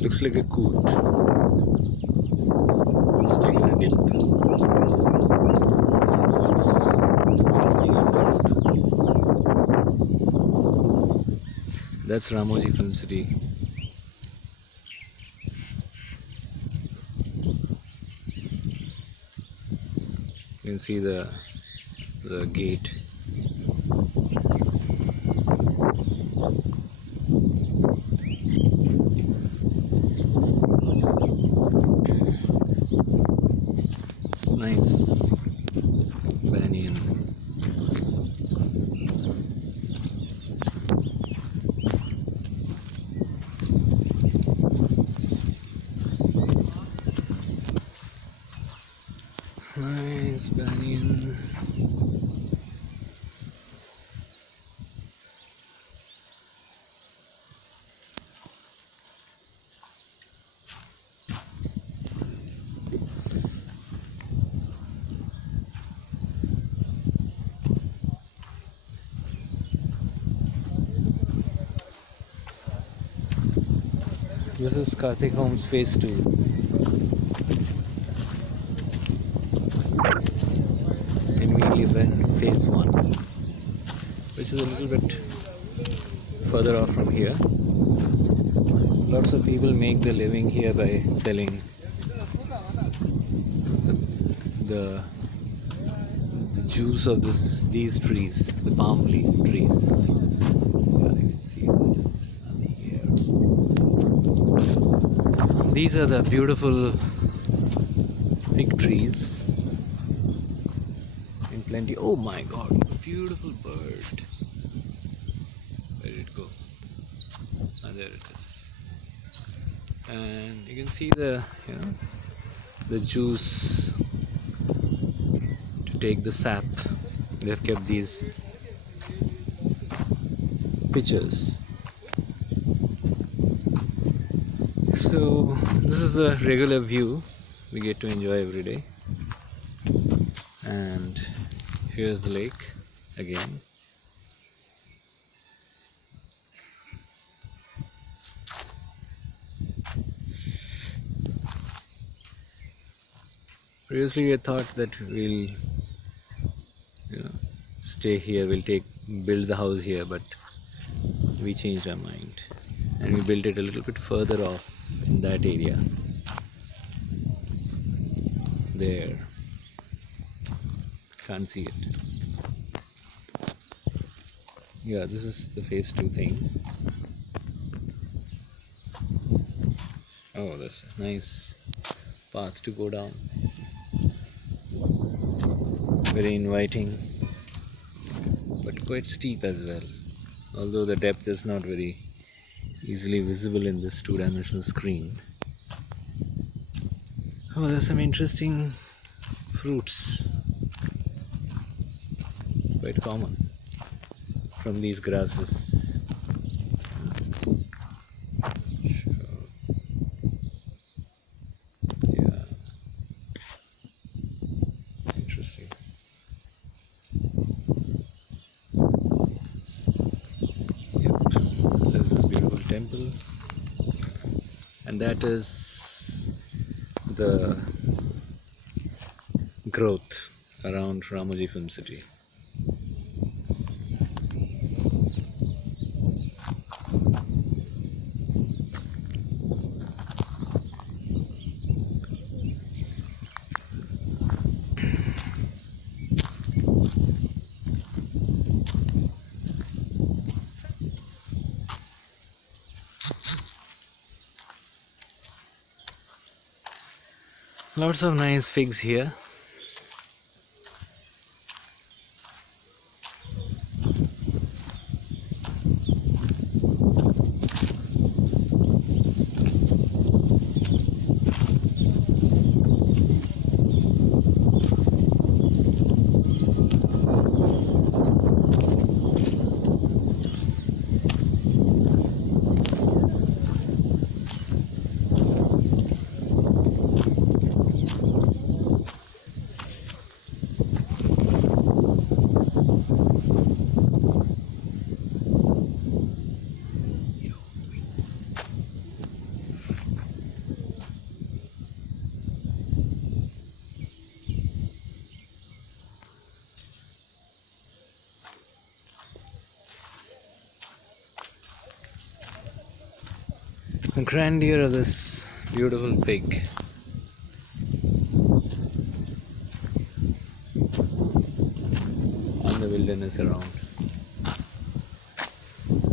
Looks like a coot. It's taking a dip. That's Ramoji Film City. You can see the gate. It's nice banyan. Nice banyan. This is Karthik Homes Phase 2. And we live in Phase 1, which is a little bit further off from here. Lots of people make their living here by selling the juice of these trees, the palm leaf trees. Yeah, you can see sunny here. These are the beautiful fig trees in plenty. Oh my God, beautiful bird. Where did it go? Ah, there it is. And you can see the juice to take the sap. They have kept these pitchers. So this is the regular view we get to enjoy every day. And here's the lake again. Previously we thought that we'll stay here, build the house here, but we changed our mind and we built it a little bit further off in that area. There, can't see it. Yeah, this is the Phase 2 thing. Oh, that's a nice path to go down. Very inviting, but quite steep as well, although the depth is not very easily visible in this two-dimensional screen. Oh, there's some interesting fruits. quite common from these grasses. Sure. Yeah. Interesting. Yep. There's this beautiful temple, and that is the growth around Ramoji Film City. Lots of nice figs here. The grandeur of this beautiful fig. And the wilderness around.